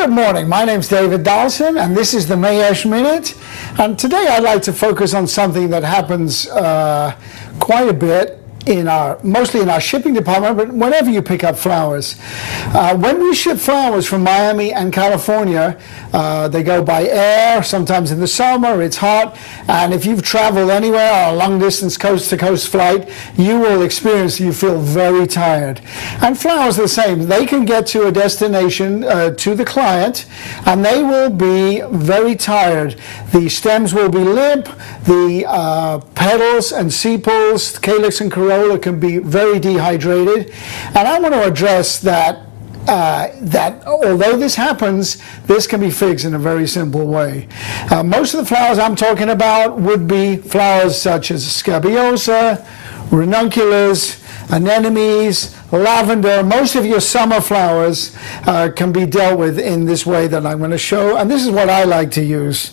Good morning, my name's David Dahlson and this is the Mayesh Minute, and today I'd like to focus on something that happens quite a bit mostly in our shipping department, but whenever you pick up flowers. When we ship flowers from Miami and California, they go by air. Sometimes in the summer it's hot, and if you've traveled anywhere on a long distance coast to coast flight, you will experience you feel very tired. And flowers are the same. They can get to a destination, to the client, and they will be very tired. The stems will be limp, the petals and sepals, calyx and corolla can be very dehydrated, and I want to address that although this happens, this can be fixed in a very simple way. Most of the flowers I'm talking about would be flowers such as scabiosa, ranunculus, anemones, lavender. Most of your summer flowers can be dealt with in this way that I'm going to show, and this is what I like to use.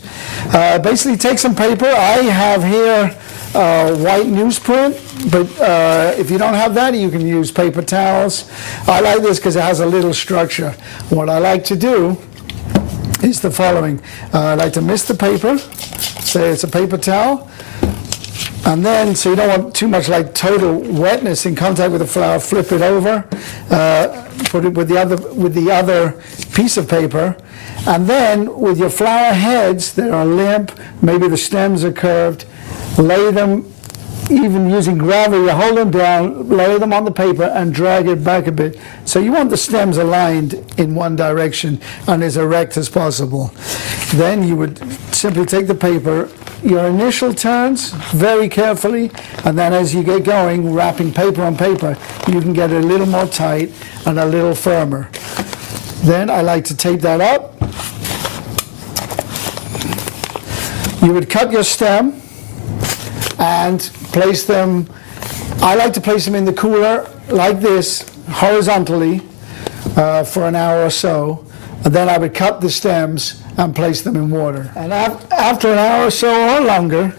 Basically take some paper. I have here white newsprint, but if you don't have that, you can use paper towels. I like this because it has a little structure. What I like to do is the following. I like to mist the paper, say it's a paper towel, and then, so you don't want too much like total wetness in contact with the flower, flip it over, put it with the other piece of paper, and then with your flower heads that are limp, maybe the stems are curved, lay them, even using gravity, hold them down, lay them on the paper and drag it back a bit. So you want the stems aligned in one direction and as erect as possible. Then you would simply take the paper, your initial turns very carefully, and then as you get going, wrapping paper on paper, you can get it a little more tight and a little firmer. Then I like to tape that up. You would cut your stem and place them, I like to place them in the cooler like this, horizontally, for an hour or so, and then I would cut the stems and place them in water. And after an hour or so or longer,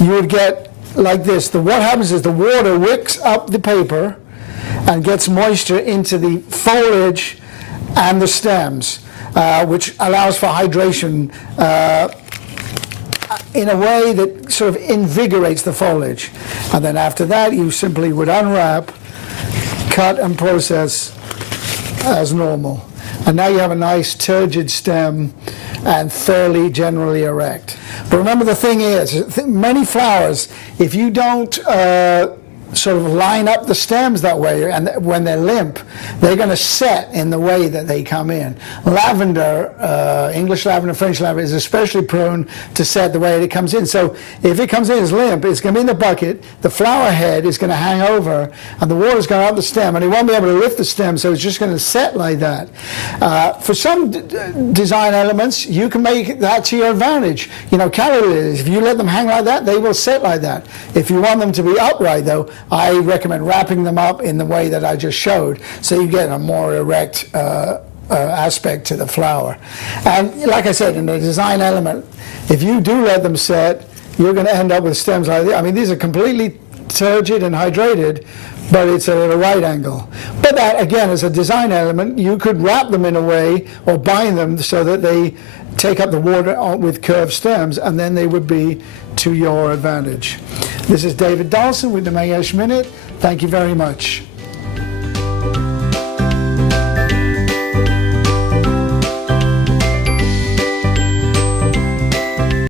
you would get like this. What happens is the water wicks up the paper and gets moisture into the foliage and the stems, which allows for hydration in a way that sort of invigorates the foliage. And then after that, you simply would unwrap, cut and process as normal. And now you have a nice turgid stem and fairly generally erect. But remember, the thing is, many flowers, if you don't sort of line up the stems that way, and when they're limp, they're going to set in the way that they come in. Lavender, English lavender, French lavender, is especially prone to set the way it comes in. So if it comes in as limp, it's going to be in the bucket, the flower head is going to hang over, and the water's going up the stem, and it won't be able to lift the stem, so it's just going to set like that. For some design elements, you can make that to your advantage. You know, calla lilies, if you let them hang like that, they will set like that. If you want them to be upright, though, I recommend wrapping them up in the way that I just showed, so you get a more erect aspect to the flower. And like I said, in the design element, if you do let them set, you're going to end up with stems like this. I mean, these are completely turgid and hydrated, but it's at a right angle. But that, again, is a design element. You could wrap them in a way or bind them so that they take up the water with curved stems, and then they would be to your advantage. This is David Dahlson with the Mayesh Minute. Thank you very much.